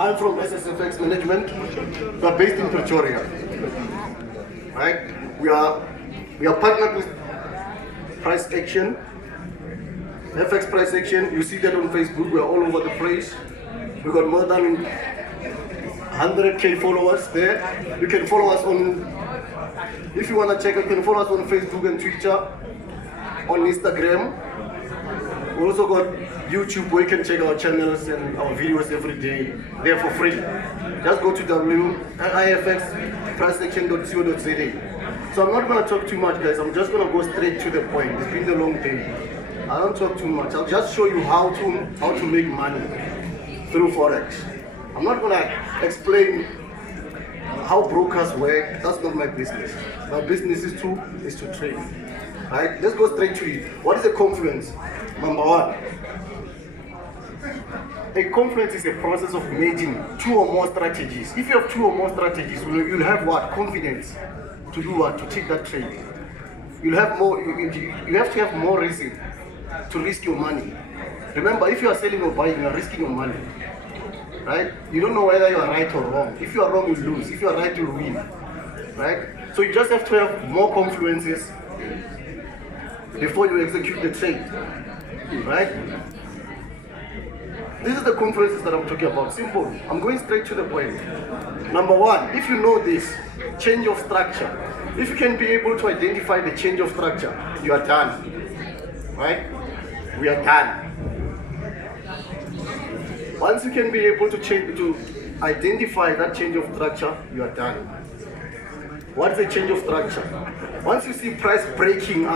I'm from SSFX Management. We are based in Pretoria. Right? We are partnered with Price Action, FX Price Action. You see that on Facebook. We are all over the place. We got more than 100K followers there. You can follow us on, if you want to check, you can follow us on Facebook and Twitter, on Instagram. We also got YouTube where you can check our channels and our videos every day. They're for free. Just go to ifxpriceaction.co.za. So I'm not going to talk too much, guys. I'm just going to go straight to the point. It's been a long day. I don't talk too much. I'll just show you how to make money through Forex. I'm not going to explain how brokers work. That's not my business. My business is to trade. Right? Let's go straight to it. What is a confluence? Number one. A confluence is a process of merging two or more strategies. If you have two or more strategies, you'll have what? Confidence to do what? To take that trade. You'll have more. You have to have more reason to risk your money. Remember, if you are selling or buying, you are risking your money. Right? You don't know whether you are right or wrong. If you are wrong, you lose. If you are right, you win. Right? So you just have to have more confluences before you execute the trade. Right? This is the confluences that I'm talking about. Simple. I'm going straight to the point. Number one, if you know this, change of structure. If you can be able to identify the change of structure, you are done. Right? We are done. Once you can be able to identify that change of structure, you are done. What is a change of structure? Once you see price breaking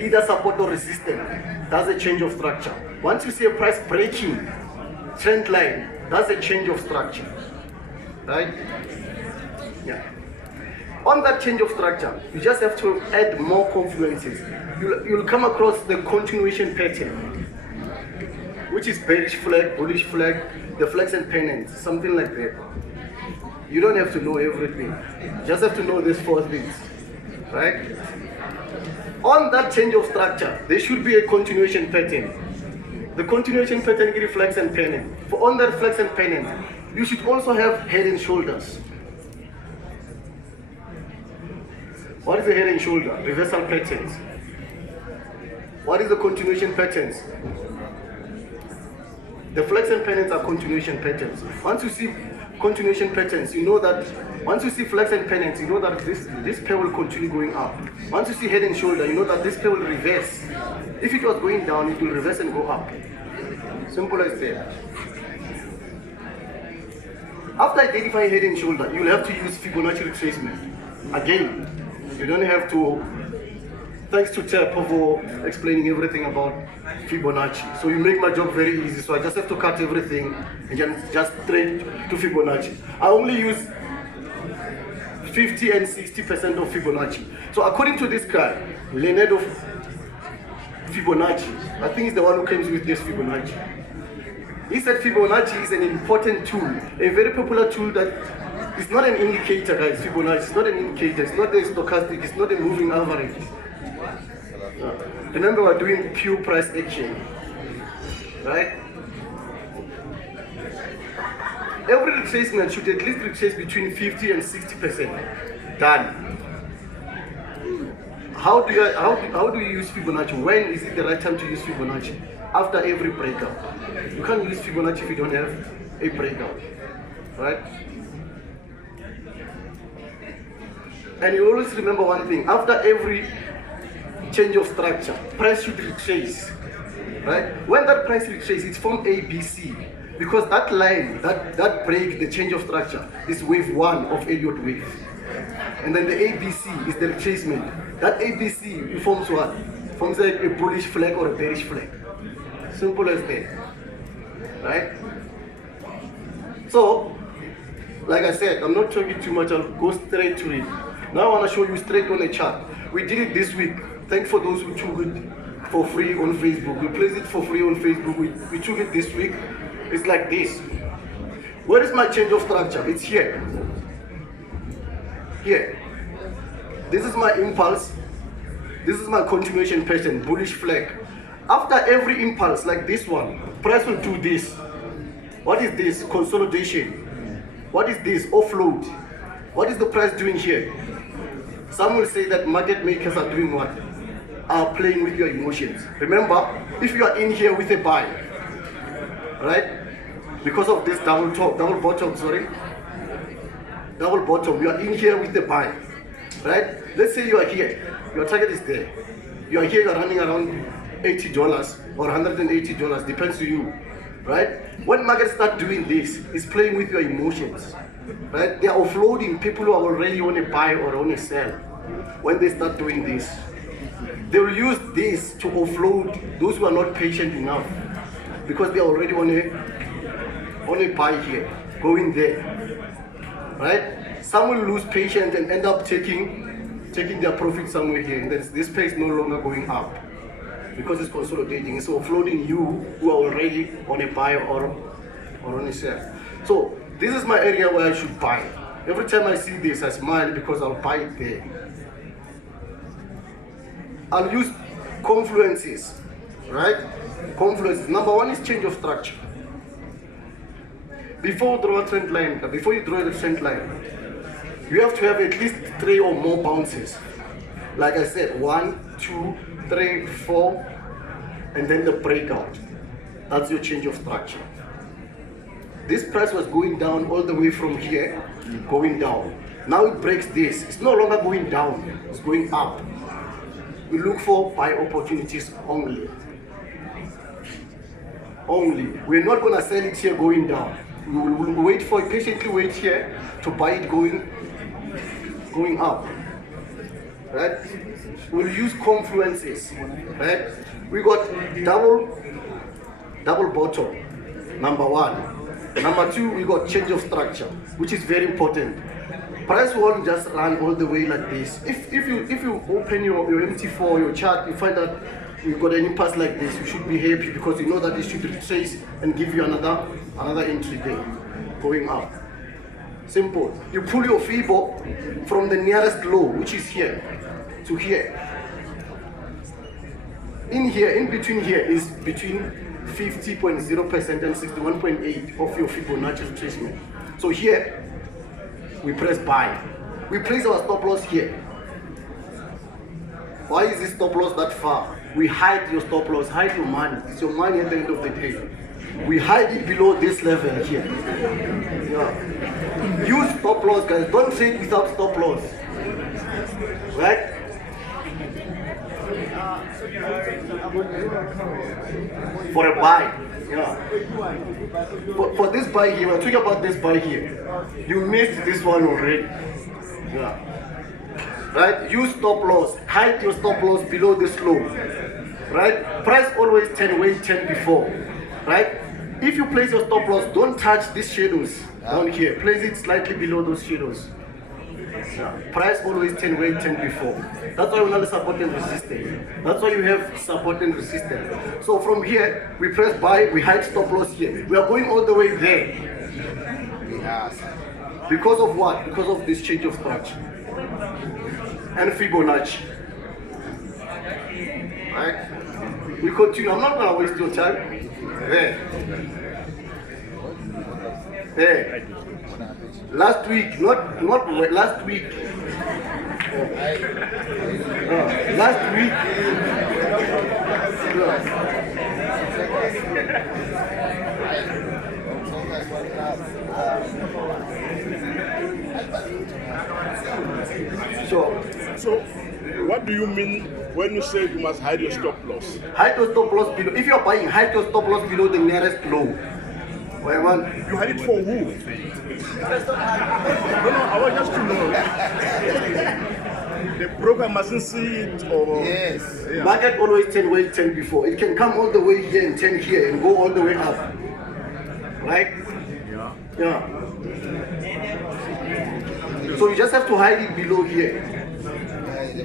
either support or resistance, that's a change of structure. Once you see a price breaking trend line, that's a change of structure. Right? Yeah. On that change of structure, you just have to add more confluences. You'll come across the continuation pattern, which is bearish flag, bullish flag, the flags and pennants, something like that. You don't have to know everything. You just have to know these four things. Right? On that change of structure, there should be a continuation pattern. The continuation pattern is flags and pennant. On that flags and pennant, you should also have head and shoulders. What is the head and shoulder? Reversal patterns. What is the continuation patterns? The flags and pennants are continuation patterns. Once you see continuation patterns, you know that, once you see flags and pennants, you know that this pair will continue going up. Once you see head and shoulder, you know that this pair will reverse. If it was going down, it will reverse and go up. Simple as that. After identifying head and shoulder, you'll have to use Fibonacci retracement. Again, you don't have to, thanks to Tepo for explaining everything about Fibonacci. So you make my job very easy. So I just have to cut everything and just straight to Fibonacci. I only use 50 and 60% of Fibonacci. So according to this guy, Leonard of Fibonacci, I think he's the one who comes with this Fibonacci. He said Fibonacci is an important tool, a very popular tool that is not an indicator, guys. Fibonacci is not an indicator, it's not a stochastic, it's not a moving average. Remember, we're doing pure price action, right? Every retracement should at least retrace between 50 and 60%. Done. How do you use Fibonacci? When is it the right time to use Fibonacci? After every breakout. You can't use Fibonacci if you don't have a breakout, right? And you always remember one thing: after every change of structure, price should retrace, right? When that price retraces, it's from ABC, because that line, that break, the change of structure, is wave 1 of Elliott wave. And then the ABC is the retracement. That ABC forms what? Forms like a bullish flag or a bearish flag. Simple as that, right? So, like I said, I'm not talking too much, I'll go straight to it. Now I want to show you straight on the chart. We did it this week. Thanks for those who took it for free on Facebook. We placed it for free on Facebook. We took it this week. It's like this. Where is my change of structure? It's here. Here. This is my impulse. This is my continuation pattern, bullish flag. After every impulse like this one, price will do this. What is this? Consolidation. What is this? Offload. What is the price doing here? Some will say that market makers are doing what? Are playing with your emotions. Remember, if you are in here with a buy, right? Because of this double bottom, double bottom, you are in here with the buy, right? Let's say you are here, your target is there. You are here, you are running around $80 or $180, depends on you, right? When markets start doing this, it's playing with your emotions, right? They are offloading people who are already on a buy or on a sell. When they start doing this, they will use this to offload those who are not patient enough, because they are already on a buy here, going there, right? Some will lose patience and end up taking their profit somewhere here, and this pay is no longer going up because it's consolidating. It's offloading you who are already on a buy or on a sell. So this is my area where I should buy. Every time I see this, I smile because I'll buy it there. I'll use confluences, right? Confluences. Number one is change of structure. Before you draw a trend line, you have to have at least 3 or more bounces. Like I said, 1, 2, 3, 4, and then the breakout. That's your change of structure. This price was going down all the way from here, going down. Now it breaks this. It's no longer going down, it's going up. We look for buy opportunities only. We're not gonna sell it here going down. We will patiently wait here to buy it going up, right? We'll use confluences, right? We got double bottom, number one. Number two, we got change of structure, which is very important. Price won't just run all the way like this. If you open your MT4, your chart, you find that you've got an impasse like this, you should be happy because you know that it should retrace and give you another entry there, going up. Simple. You pull your Fibo from the nearest low, which is here, to here. In between here is between 50.0% and 61.8% of your Fibonacci retracement. So here, we press buy. We place our stop loss here. Why is this stop loss that far? We hide your stop loss, hide your money. It's your money at the end of the day. We hide it below this level here. Yeah. Use stop loss, guys. Don't trade without stop loss. Right? For a buy. Yeah. For this buy here, we're talking about this buy here. You missed this one already. Yeah. Right? Use stop loss. Hide your stop loss below this low. Right? Price always 10, wait 10 before. Right? If you place your stop loss, don't touch these shadows down here. Place it slightly below those shadows. Yeah. Price always 10, wait 10 before. That's why we have support and resistance. That's why you have support and resistance. So from here, we press buy, we hide stop loss here. We are going all the way there. Because of what? Because of this change of structure. And Fibonacci. Right? We continue. I'm not going to waste your time. There. Last week, not last week. Last week. So what do you mean when you say you must hide your stop loss? Hide your stop loss below. If you are buying, hide your stop loss below the nearest low. You hide it for who? No, I want just to know. The broker mustn't see it or... Yes. Yeah. Market always 10 wait 10 before. It can come all the way here and 10 here and go all the way up. Right? Yeah. So you just have to hide it below here.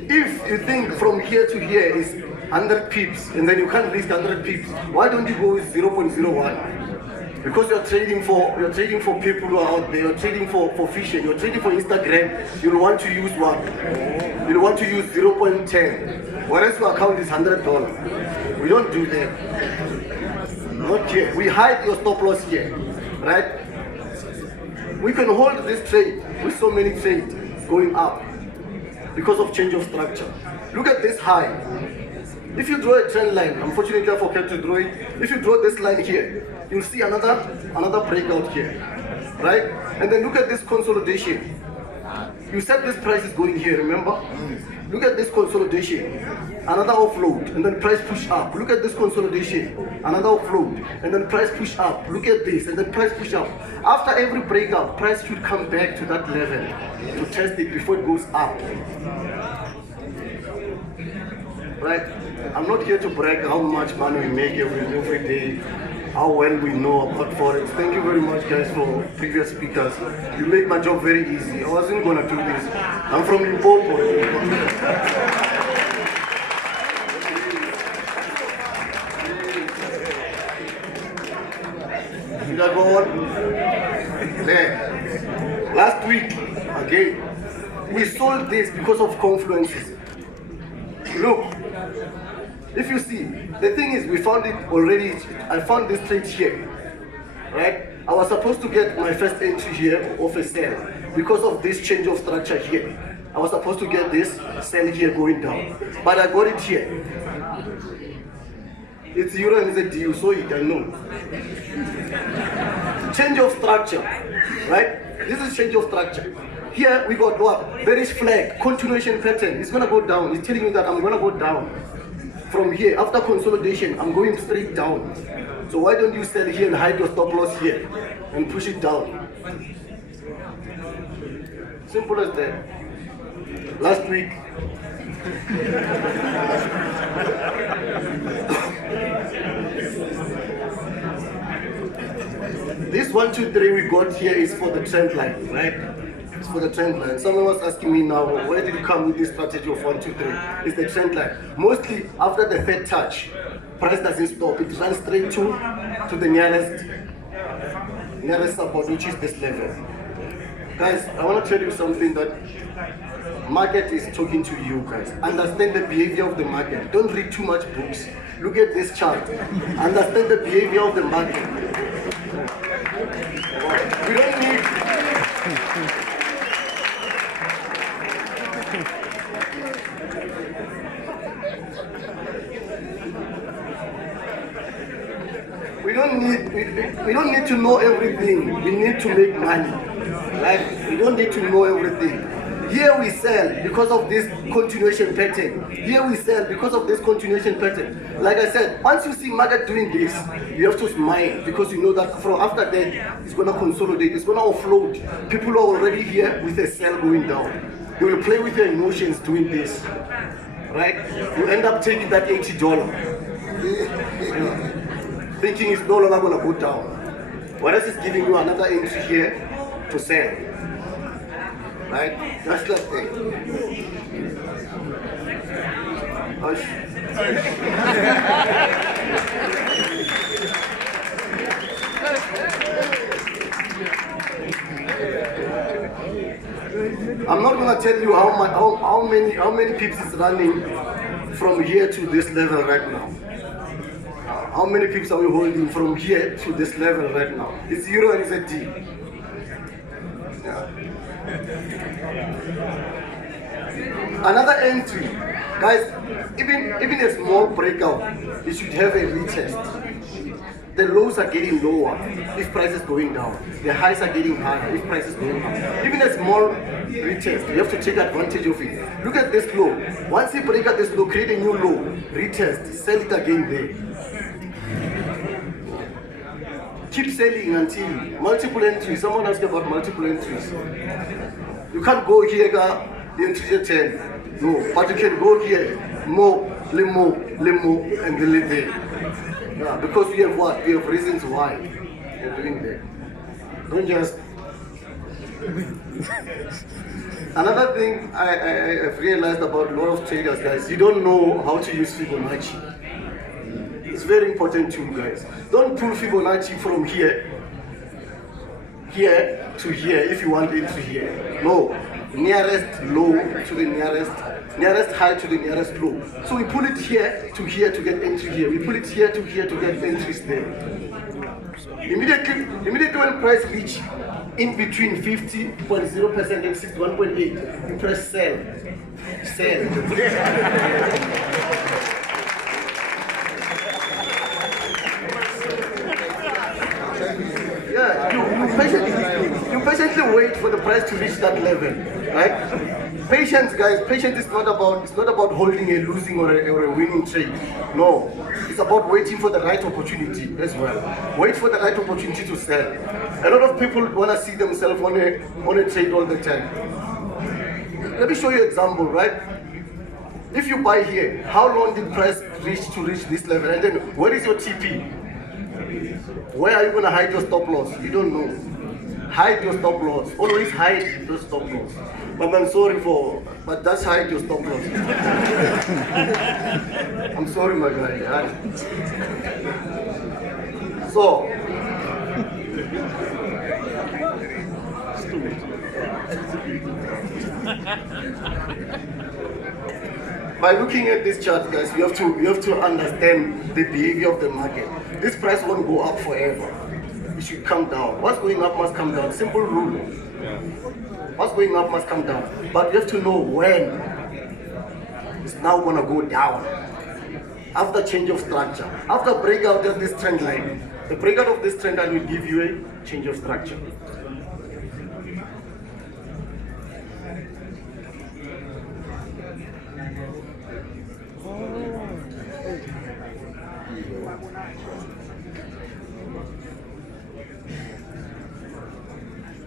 If you think from here to here is 100 pips and then you can't risk 100 pips, why don't you go with 0.01? Because you're trading for people who are out there, you're trading for fishing, you're trading for Instagram, you'll want to use what? You'll want to use 0.10. Whereas your account is $100. We don't do that. Not here. We hide your stop loss here. right? We can hold this trade with so many trades going up because of change of structure. Look at this high. If you draw a trend line, unfortunately I forgot to draw it. If you draw this line here, you'll see another breakout here, right? And then look at this consolidation. You said this price is going here, remember? Look at this consolidation, another offload, and then price push up. Look at this consolidation, another offload, and then price push up. Look at this, and then price push up. After every breakout, price should come back to that level to test it before it goes up. Right? I'm not here to brag how much money we make every day, how well we know about Forex. Thank you very much guys for previous speakers. You made my job very easy. I wasn't gonna do this. I'm from Limpopo. Should I go on? There. Last week, again, we sold this because of confluences. Look. If you see, the thing is, we found it already. I found this trade here, right? I was supposed to get my first entry here of a sell because of this change of structure here. I was supposed to get this sell here going down, but I got it here. It's euro and it's a deal, so it, I know. Change of structure, right? This is change of structure. Here we got what? Bearish flag, continuation pattern. It's gonna go down. It's telling you that I'm gonna go down. From here, after consolidation, I'm going straight down. So why don't you sell here and hide your stop loss here and push it down? Simple as that. Last week, this 1, 2, 3 we got here is for the trend line, right? It's for the trend line. Someone was asking me now, where did you come with this strategy of 1, 2, 3? It's the trend line. Mostly after the third touch, price doesn't stop. It runs straight to the nearest support, which is this level. Guys, I want to tell you something that market is talking to you guys. Understand the behavior of the market. Don't read too much books. Look at this chart. Understand the behavior of the market. We don't need... We don't need to know everything. We need to make money. Right? We don't need to know everything. Here we sell because of this continuation pattern. Here we sell because of this continuation pattern. Like I said, once you see market doing this, you have to smile because you know that from after that, it's going to consolidate, it's going to offload. People are already here with a sell going down. They will play with your emotions doing this. Right? You end up taking that $80. Thinking it's no longer going to go down. Whereas it's giving you another entry here to sell. Right? That's that thing. Hush. I'm not going to tell you how many pips is running from here to this level right now. How many pips are we holding from here to this level right now? It's euro and it's a D. Yeah. Another entry, guys. Even a small breakout, it should have a retest. The lows are getting lower if price is going down. The highs are getting higher if price is going up. Even a small retest, you have to take advantage of it. Look at this low. Once you break out this low, create a new low, retest, sell it again there. Keep selling until multiple entries. Someone asked about multiple entries. You can't go here, the entry 10. No, but you can go here, more, limo, and then there. Yeah, because we have what? We have reasons why you're doing that. Don't just. Another thing I've realized about a lot of traders, guys, you don't know how to use Fibonacci. It's very important to you guys. Don't pull Fibonacci from here to here if you want it to here. No, nearest low to the nearest high to the nearest low. So we pull it here to get entry here. We pull it here to get entries there. Immediately when price reach in between 50.0% and 61.8, you press sell. Sell. Yeah, you patiently wait for the price to reach that level, right? Patience, guys. Patience is not about holding a losing or a winning trade. No, it's about waiting for the right opportunity as well. Wait for the right opportunity to sell. A lot of people want to see themselves on a trade all the time. Let me show you an example, right? If you buy here, how long did price reach this level? And then where is your TP? Where are you going to hide your stop loss? You don't know. Hide your stop loss. Always hide your stop loss. But I'm sorry but that's hide your stop loss. I'm sorry, my guy. So, by looking at this chart, guys, you have to understand the behavior of the market. This price won't go up forever. It should come down. What's going up must come down. Simple rule. What's going up must come down. But you have to know when it's now gonna go down. After change of structure. After breakout of this trend line. The breakout of this trend line will give you a change of structure.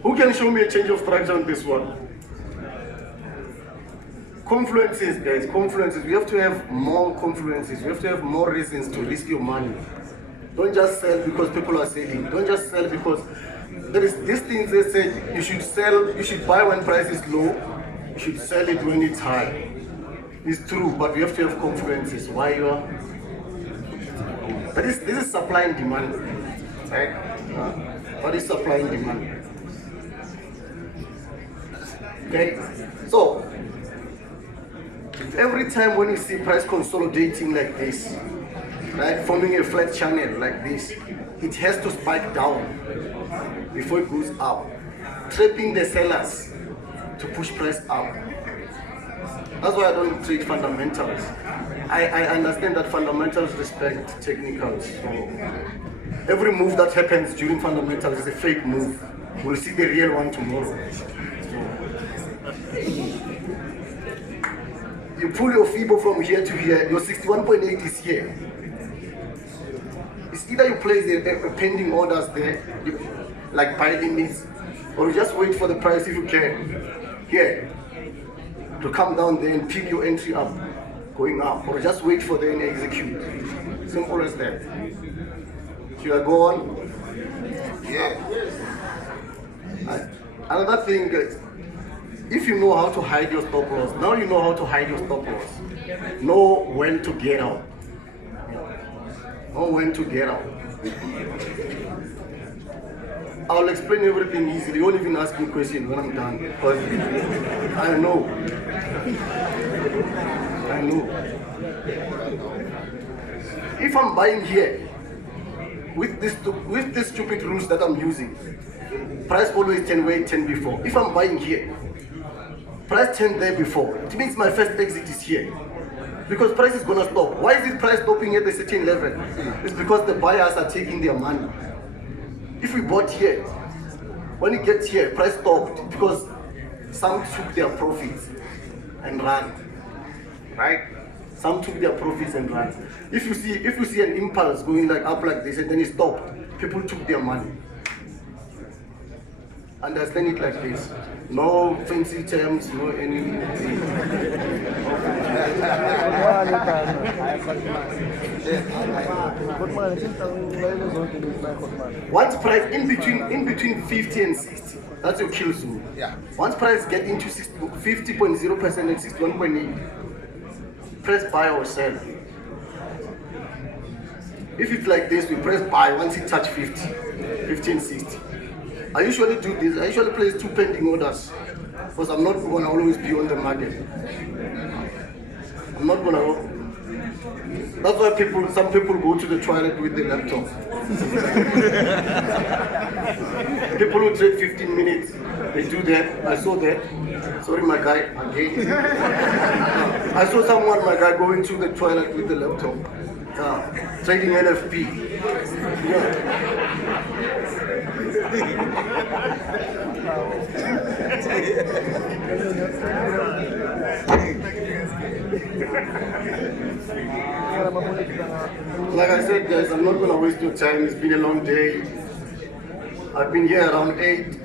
Who can show me a change of structure on this one? Confluences, guys, confluences. We have to have more confluences. We have to have more reasons to risk your money. Don't just sell because people are selling. Don't just sell because there is these things they say you should sell, you should buy when price is low, you should sell it when it's high. It's true, but we have to have confluences. Why you are? But this is supply and demand, right? What is supply and demand? Okay, so every time when you see price consolidating like this, right, forming a flat channel like this, it has to spike down before it goes up, trapping the sellers to push price up. That's why I don't trade fundamentals. I understand that fundamentals respect technicals. So every move that happens during fundamentals is a fake move. We'll see the real one tomorrow. You pull your FIBO from here to here, your 61.8 is here. It's either you place the pending orders there, like buy limits, or you just wait for the price if you can, here, to come down there and pick your entry up, going up, or just wait for them and execute. Simple as that. Should I go on? Yeah. Another thing, guys. If you know how to hide your stop loss, now you know how to hide your stop loss. Know when to get out. Know when to get out. I'll explain everything easily. You won't even ask me questions when I'm done. Because I know. I know. If I'm buying here, with this stupid rules that I'm using, price always 10 where 10 before. If I'm buying here, price 10 there before, it means my first exit is here. Because price is gonna stop. Why is it price stopping at a certain level? It's because the buyers are taking their money. If we bought here, when it gets here, price stopped because some took their profits and ran. Right? Some took their profits and ran. If you see an impulse going like up like this and then it stopped, people took their money. Understand it like this. No fancy terms, no anything. Once price in between 50 and 60, that's your kill zone. Yeah. Once price get into 50.0% and 61.8, press buy or sell. If it's like this, we press buy once it touch 50 and 60. I usually do this. I usually place 2 pending orders because I'm not going to always be on the market. I'm not going to. That's why some people go to the toilet with the laptop. People who trade 15 minutes, they do that. I saw that. Sorry, my guy, again. I saw my guy, going to the toilet with the laptop. Trading NFP. Yeah. Like I said, guys, I'm not going to waste your time. It's been a long day. I've been here around 8.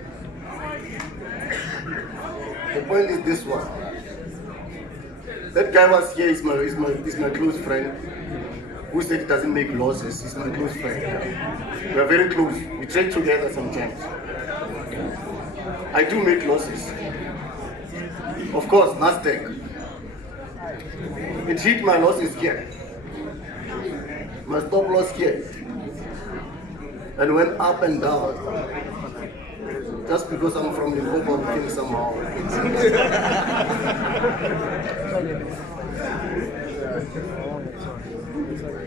The point is this one. That guy was here, is my close friend, who said he doesn't make losses. He's my close friend. We are very close. We trade together sometimes. I do make losses. Of course, Nasdaq. It hit my losses here. My stop loss here. And went up and down. Just because I'm from the Limpopo thing somehow.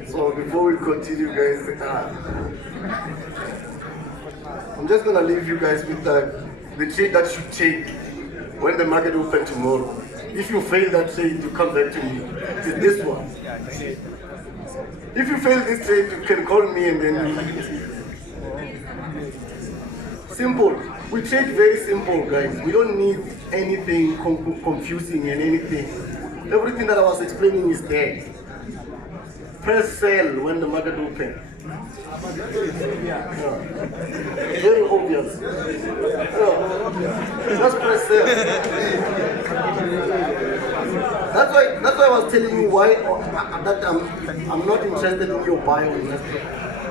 So before we continue, guys, I'm just gonna leave you guys with the trade that you take when the market opens tomorrow. If you fail that trade, you come back to me. It's this one. If you fail this trade, you can call me and then simple. We trade very simple, guys. We don't need anything confusing and anything. Everything that I was explaining is there. Press sell when the market opens. Yeah. Very obvious. Yeah. Just press sell. That's why I was telling you why that I'm not interested in your buy on Nasdaq.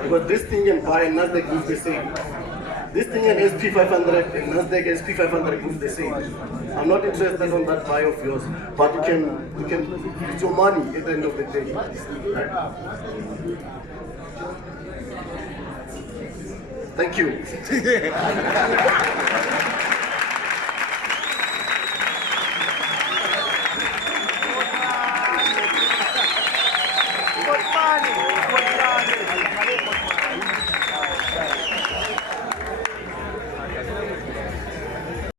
Because this thing and buy and Nasdaq is the same. This thing and SP500 and Nasdaq SP500 is the same. I'm not interested on that buy of yours, but you can it's your money at the end of the day. Right? Thank you.